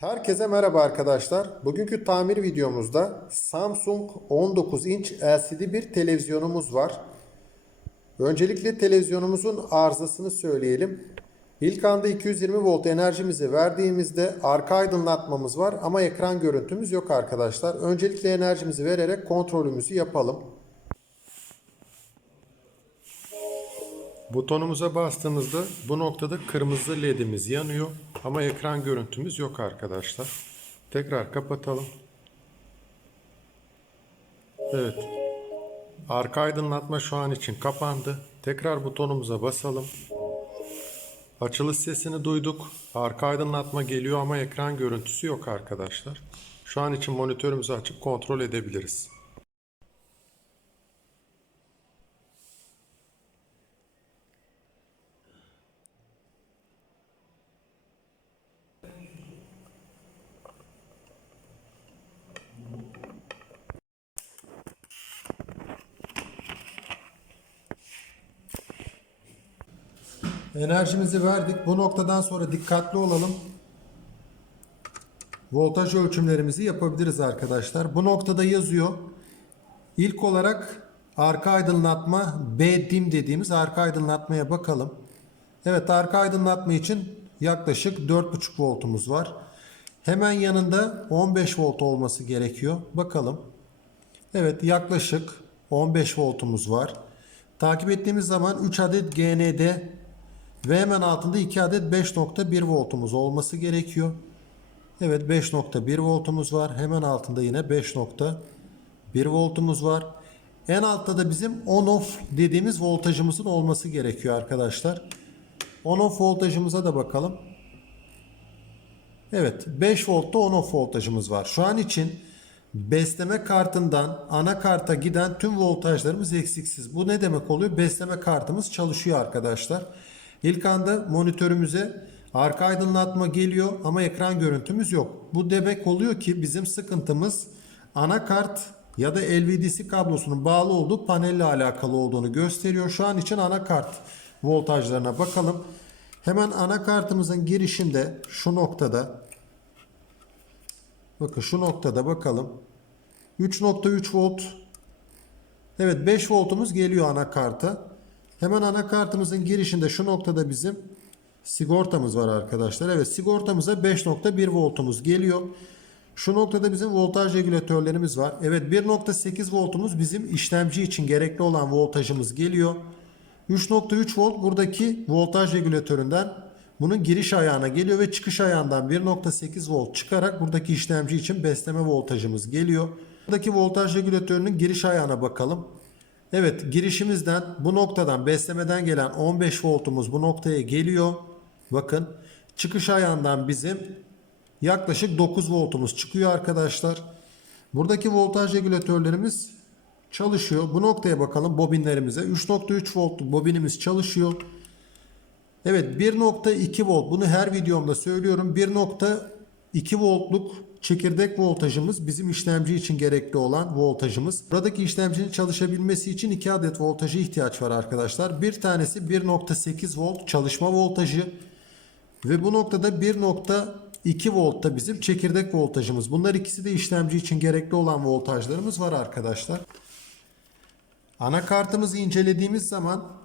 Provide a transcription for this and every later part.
Herkese merhaba arkadaşlar. Bugünkü tamir videomuzda Samsung 19 inç LCD bir televizyonumuz var. Öncelikle televizyonumuzun arızasını söyleyelim. İlk anda 220 volt enerjimizi verdiğimizde arka aydınlatmamız var ama ekran görüntümüz yok arkadaşlar. Öncelikle enerjimizi vererek kontrolümüzü yapalım. Butonumuza bastığımızda bu noktada kırmızı ledimiz yanıyor ama ekran görüntümüz yok arkadaşlar. Tekrar kapatalım. Evet. Arka aydınlatma şu an için kapandı. Tekrar butonumuza basalım. Açılış sesini duyduk. Arka aydınlatma geliyor ama ekran görüntüsü yok arkadaşlar. Şu an için monitörümüzü açıp kontrol edebiliriz. Enerjimizi verdik. Bu noktadan sonra dikkatli olalım. Voltaj ölçümlerimizi yapabiliriz arkadaşlar. Bu noktada yazıyor. İlk olarak arka aydınlatma B dim dediğimiz arka aydınlatmaya bakalım. Evet arka aydınlatma için yaklaşık 4,5 voltumuz var. Hemen yanında 15 volt olması gerekiyor. Bakalım. Evet yaklaşık 15 voltumuz var. Takip ettiğimiz zaman 3 adet GND ve hemen altında 2 adet 5.1 voltumuz olması gerekiyor. Evet 5.1 voltumuz var. Hemen altında yine 5.1 voltumuz var. En altta da bizim on off dediğimiz voltajımızın olması gerekiyor arkadaşlar. On off voltajımıza da bakalım. Evet 5 voltta on off voltajımız var. Şu an için besleme kartından ana karta giden tüm voltajlarımız eksiksiz. Bu ne demek oluyor? Besleme kartımız çalışıyor arkadaşlar. İlk anda monitörümüze arka aydınlatma geliyor ama ekran görüntümüz yok. Bu demek oluyor ki bizim sıkıntımız anakart ya da LVDC kablosunun bağlı olduğu panelle alakalı olduğunu gösteriyor. Şu an için anakart voltajlarına bakalım. Hemen anakartımızın girişinde şu noktada bakın şu noktada bakalım. 3.3 volt Evet 5 voltumuz geliyor anakarta. Hemen anakartımızın girişinde şu noktada bizim sigortamız var arkadaşlar. Evet sigortamıza 5.1 voltumuz geliyor. Şu noktada bizim voltaj regülatörlerimiz var. Evet 1.8 voltumuz bizim işlemci için gerekli olan voltajımız geliyor. 3.3 volt buradaki voltaj regülatöründen bunun giriş ayağına geliyor ve çıkış ayağından 1.8 volt çıkarak buradaki işlemci için besleme voltajımız geliyor. Buradaki voltaj regülatörünün giriş ayağına bakalım. Evet girişimizden bu noktadan beslemeden gelen 15 voltumuz bu noktaya geliyor. Bakın çıkış ayağından bizim yaklaşık 9 voltumuz çıkıyor arkadaşlar. Buradaki voltaj regülatörlerimiz çalışıyor. Bu noktaya bakalım bobinlerimize. 3.3 volt bobinimiz çalışıyor. Evet 1.2 volt bunu her videomda söylüyorum. 1.2 voltluk çekirdek voltajımız bizim işlemci için gerekli olan voltajımız. Buradaki işlemcinin çalışabilmesi için 2 adet voltajı ihtiyaç var arkadaşlar. Bir tanesi 1.8 volt çalışma voltajı ve bu noktada 1.2 voltta bizim çekirdek voltajımız. Bunlar ikisi de işlemci için gerekli olan voltajlarımız var arkadaşlar. Anakartımızı incelediğimiz zaman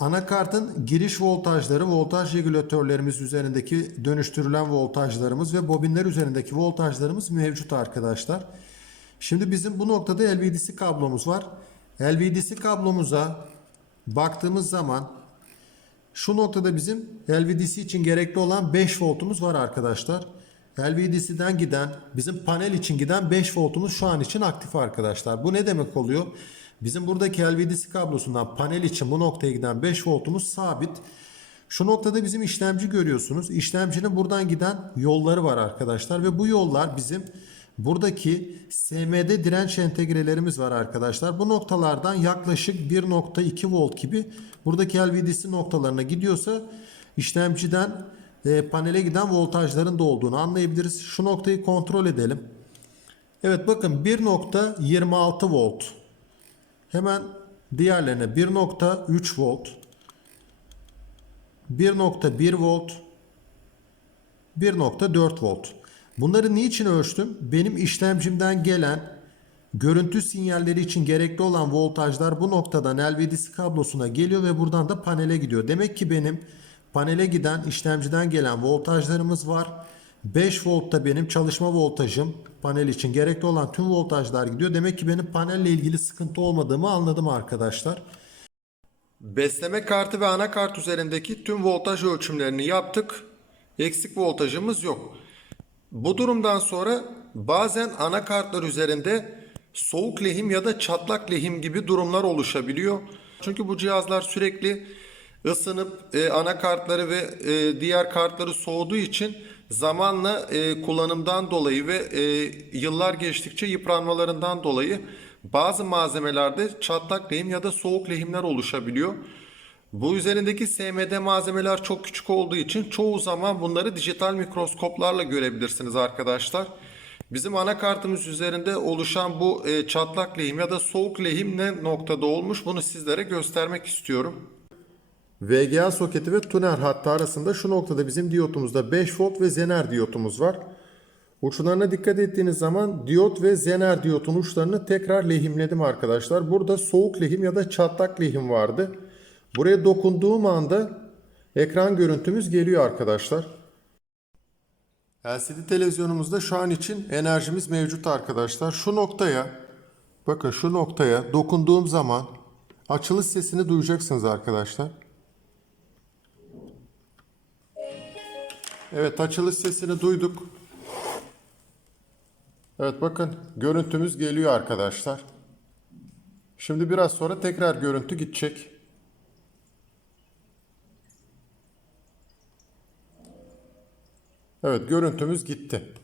Anakartın giriş voltajları, voltaj regülatörlerimiz üzerindeki dönüştürülen voltajlarımız ve bobinler üzerindeki voltajlarımız mevcut arkadaşlar. Şimdi bizim bu noktada LVDC kablomuz var. LVDC kablomuza baktığımız zaman şu noktada bizim LVDC için gerekli olan 5 voltumuz var arkadaşlar. LVDC'den giden bizim panel için giden 5 voltumuz şu an için aktif arkadaşlar. Bu ne demek oluyor? Bizim buradaki LVDC kablosundan panel için bu noktaya giden 5 voltumuz sabit. Şu noktada bizim işlemci görüyorsunuz. İşlemcinin buradan giden yolları var arkadaşlar ve bu yollar bizim buradaki SMD direnç entegrelerimiz var arkadaşlar. Bu noktalardan yaklaşık 1.2 volt gibi buradaki LVDC noktalarına gidiyorsa işlemciden e, panele giden voltajların da olduğunu anlayabiliriz. Şu noktayı kontrol edelim. Evet bakın 1.26 volt. Hemen diğerlerine 1.3 volt, 1.1 volt, 1.4 volt. Bunları niçin ölçtüm? Benim işlemcimden gelen görüntü sinyalleri için gerekli olan voltajlar bu noktadan LVDC kablosuna geliyor ve buradan da panele gidiyor. Demek ki benim panele giden işlemciden gelen voltajlarımız var. 5 voltta benim çalışma voltajım panel için gerekli olan tüm voltajlar gidiyor. Demek ki benim panelle ilgili sıkıntı olmadığımı anladım arkadaşlar. Besleme kartı ve anakart üzerindeki tüm voltaj ölçümlerini yaptık. Eksik voltajımız yok. Bu durumdan sonra bazen anakartlar üzerinde soğuk lehim ya da çatlak lehim gibi durumlar oluşabiliyor. Çünkü bu cihazlar sürekli ısınıp e, anakartları ve e, diğer kartları soğuduğu için zamanla e, kullanımdan dolayı ve e, yıllar geçtikçe yıpranmalarından dolayı bazı malzemelerde çatlak lehim ya da soğuk lehimler oluşabiliyor. Bu üzerindeki SMD malzemeler çok küçük olduğu için çoğu zaman bunları dijital mikroskoplarla görebilirsiniz arkadaşlar. Bizim anakartımız üzerinde oluşan bu e, çatlak lehim ya da soğuk lehim ne noktada olmuş bunu sizlere göstermek istiyorum. VGA soketi ve tuner hattı arasında şu noktada bizim diyotumuzda 5 volt ve zener diyotumuz var. Uçlarına dikkat ettiğiniz zaman diyot ve zener diyotun uçlarını tekrar lehimledim arkadaşlar. Burada soğuk lehim ya da çatlak lehim vardı. Buraya dokunduğum anda ekran görüntümüz geliyor arkadaşlar. LCD televizyonumuzda şu an için enerjimiz mevcut arkadaşlar. Şu noktaya bakın şu noktaya dokunduğum zaman açılış sesini duyacaksınız arkadaşlar. Evet açılış sesini duyduk. Evet bakın görüntümüz geliyor arkadaşlar. Şimdi biraz sonra tekrar görüntü gidecek. Evet görüntümüz gitti.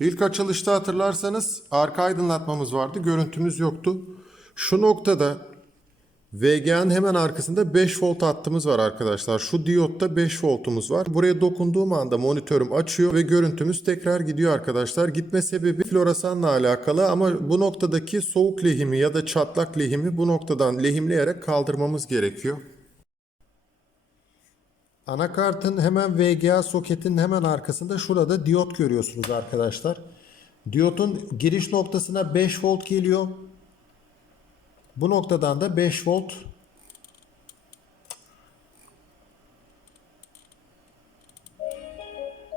İlk açılışta hatırlarsanız arka aydınlatmamız vardı. Görüntümüz yoktu. Şu noktada VGA'nın hemen arkasında 5 volt hattımız var arkadaşlar. Şu diyotta 5 voltumuz var. Buraya dokunduğum anda monitörüm açıyor ve görüntümüz tekrar gidiyor arkadaşlar. Gitme sebebi floresanla alakalı ama bu noktadaki soğuk lehimi ya da çatlak lehimi bu noktadan lehimleyerek kaldırmamız gerekiyor. Anakartın hemen VGA soketin hemen arkasında şurada diyot görüyorsunuz arkadaşlar. Diyotun giriş noktasına 5 volt geliyor. Bu noktadan da 5 volt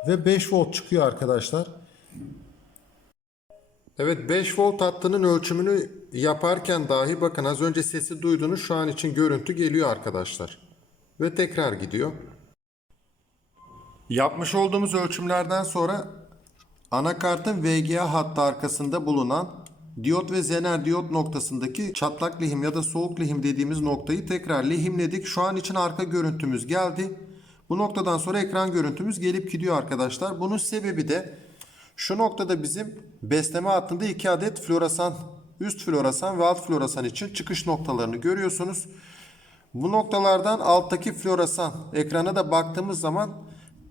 ve 5 volt çıkıyor arkadaşlar. Evet 5 volt hattının ölçümünü yaparken dahi bakın az önce sesi duydunuz şu an için görüntü geliyor arkadaşlar. Ve tekrar gidiyor. Yapmış olduğumuz ölçümlerden sonra anakartın VGA hattı arkasında bulunan diyot ve zener diyot noktasındaki çatlak lehim ya da soğuk lehim dediğimiz noktayı tekrar lehimledik. Şu an için arka görüntümüz geldi. Bu noktadan sonra ekran görüntümüz gelip gidiyor arkadaşlar. Bunun sebebi de şu noktada bizim besleme hattında iki adet floresan, üst floresan ve alt floresan için çıkış noktalarını görüyorsunuz. Bu noktalardan alttaki floresan ekrana da baktığımız zaman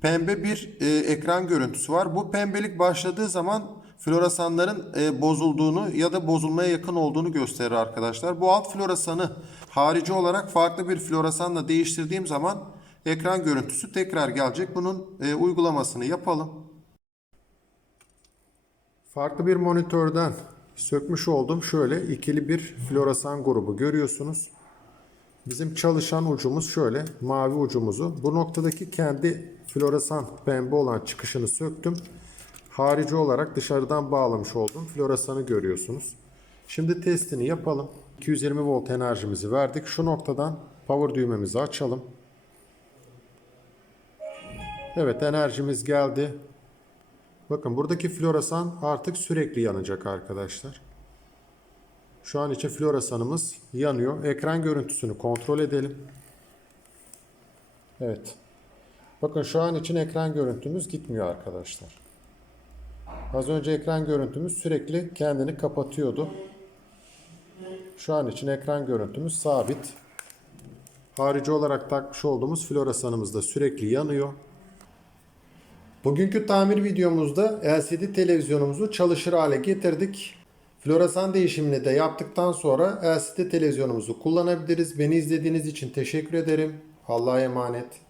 pembe bir e, ekran görüntüsü var. Bu pembelik başladığı zaman floresanların e, bozulduğunu ya da bozulmaya yakın olduğunu gösterir arkadaşlar. Bu alt floresanı harici olarak farklı bir floresanla değiştirdiğim zaman ekran görüntüsü tekrar gelecek. Bunun e, uygulamasını yapalım. Farklı bir monitörden sökmüş oldum. Şöyle ikili bir floresan grubu görüyorsunuz. Bizim çalışan ucumuz şöyle mavi ucumuzu. Bu noktadaki kendi floresan pembe olan çıkışını söktüm. Harici olarak dışarıdan bağlamış olduğum floresanı görüyorsunuz. Şimdi testini yapalım. 220 volt enerjimizi verdik. Şu noktadan power düğmemizi açalım. Evet enerjimiz geldi. Bakın buradaki floresan artık sürekli yanacak arkadaşlar. Şu an için floresanımız yanıyor. Ekran görüntüsünü kontrol edelim. Evet. Bakın şu an için ekran görüntümüz gitmiyor arkadaşlar. Az önce ekran görüntümüz sürekli kendini kapatıyordu. Şu an için ekran görüntümüz sabit. Harici olarak takmış olduğumuz floresanımız da sürekli yanıyor. Bugünkü tamir videomuzda LCD televizyonumuzu çalışır hale getirdik. Floresan değişimini de yaptıktan sonra LCD televizyonumuzu kullanabiliriz. Beni izlediğiniz için teşekkür ederim. Allah'a emanet.